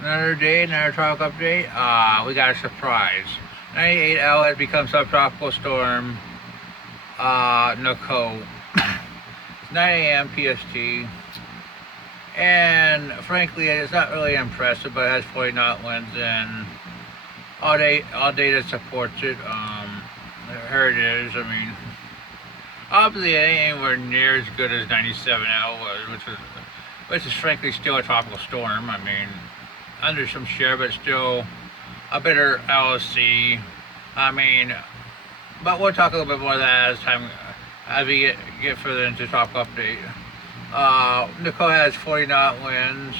Another day, another tropical update. We got a surprise. 98L has become subtropical storm Nicole. It's 9 a.m. PST, and frankly, it's not really impressive, but it has 40 knot winds and all data supports it. Here it is. I mean, obviously, it ain't anywhere near as good as 97L was, which is frankly still a tropical storm. I mean, under some share, but still a better LSC. I mean, but we'll talk a little bit more of that as we get further into top update. Nicole has 40 knot winds,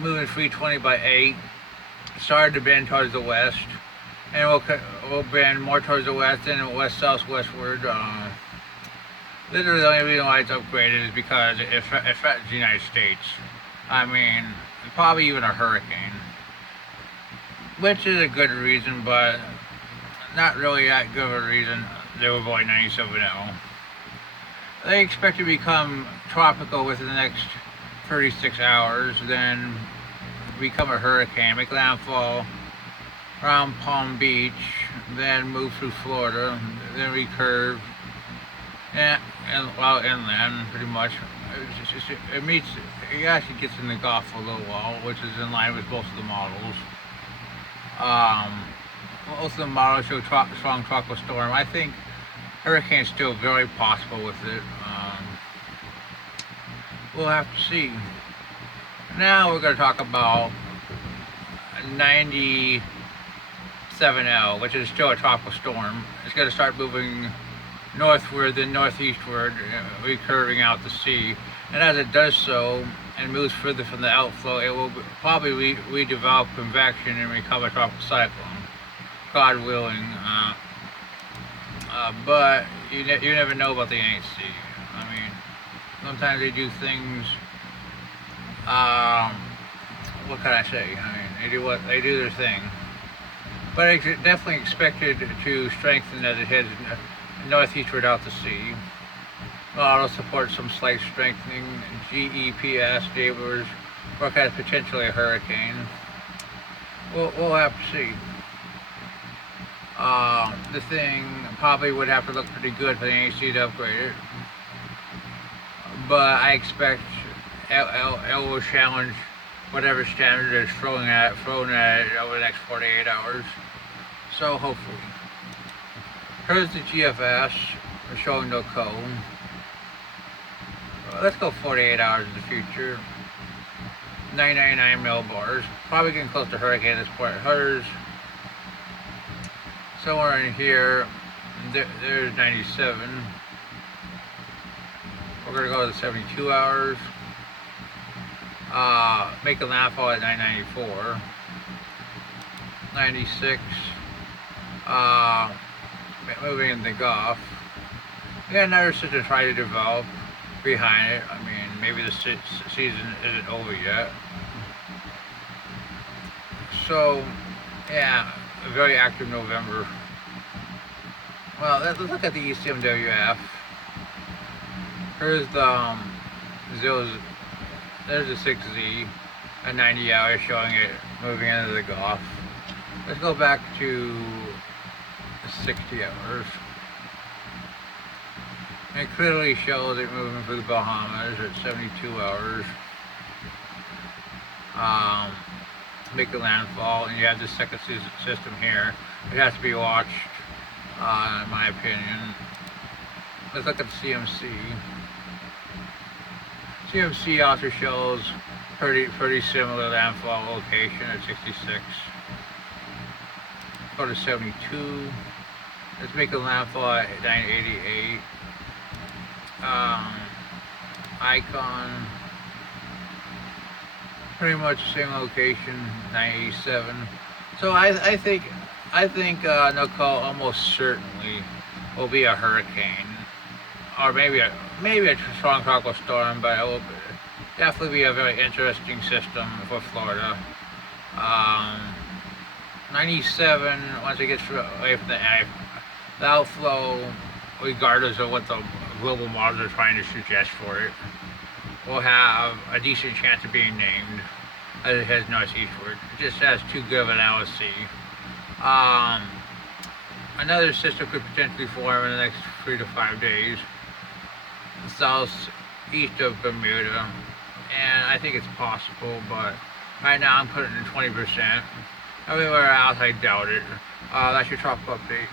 moving 320 by 8. Started to bend towards the west, and we'll bend more towards the west and west southwestward. Literally, the only reason why it's upgraded is because it affects the United States. I mean, probably even a hurricane, which is a good reason, but not really that good of a reason to avoid 97L. They expect to become tropical within the next 36 hours, then become a hurricane, make landfall around Palm Beach, then move through Florida, then recurve, and inland pretty much. It actually gets in the Gulf for a little while, which is in line with most of the models. Most of the models show strong tropical storm. I think hurricane is still very possible with it. We'll have to see. Now we're going to talk about 97L, which is still a tropical storm. It's going to start moving northward, then northeastward, recurving out to sea. And as it does so and moves further from the outflow, it will probably redevelop convection and become a tropical cyclone, God willing. But you never know about the NHC. I mean, sometimes they do things. What can I say? I mean, they do their thing. But it's definitely expected to strengthen as it heads northeastward out to sea. Model supports some slight strengthening. GEPS neighbors work as potentially a hurricane. We'll have to see. The thing probably would have to look pretty good for the NHC to upgrade it. But I expect L will challenge whatever standard is thrown at it over the next 48 hours. So hopefully. Here's the GFS showing no code. Let's go 48 hours in the future. 999 millibars. Probably getting close to hurricane at this point. Hers somewhere in here. There's 97. We're gonna go to 72 hours. Make a landfall at 994. 96. Moving in the Gulf. Yeah, another system try to develop behind it. I mean, maybe the season isn't over yet. So, yeah, a very active November. Well, let's look at the ECMWF. Here's the there's the 6Z at 90 hours showing it moving into the Gulf. Let's go back to 60 hours. It clearly shows it moving through the Bahamas at 72 hours. Make a landfall, and you have this second system here. It has to be watched, in my opinion. Let's look at the CMC. CMC also shows pretty similar landfall location at 66. Go to 72. Let's make a landfall at 988. Icon, pretty much the same location, 987. So I think Nicole almost certainly will be a hurricane, or maybe a strong tropical storm, but it will definitely be a very interesting system for Florida. 97, once it gets away from the outflow, regardless of what the global models are trying to suggest for it, will have a decent chance of being named. as it heads northeastward. It just has too good of an LSC. Um, Another system could potentially form in the next 3 to 5 days, southeast of Bermuda, and I think it's possible, but right now I'm putting it in 20%. Everywhere else, I doubt it. That's your tropical update.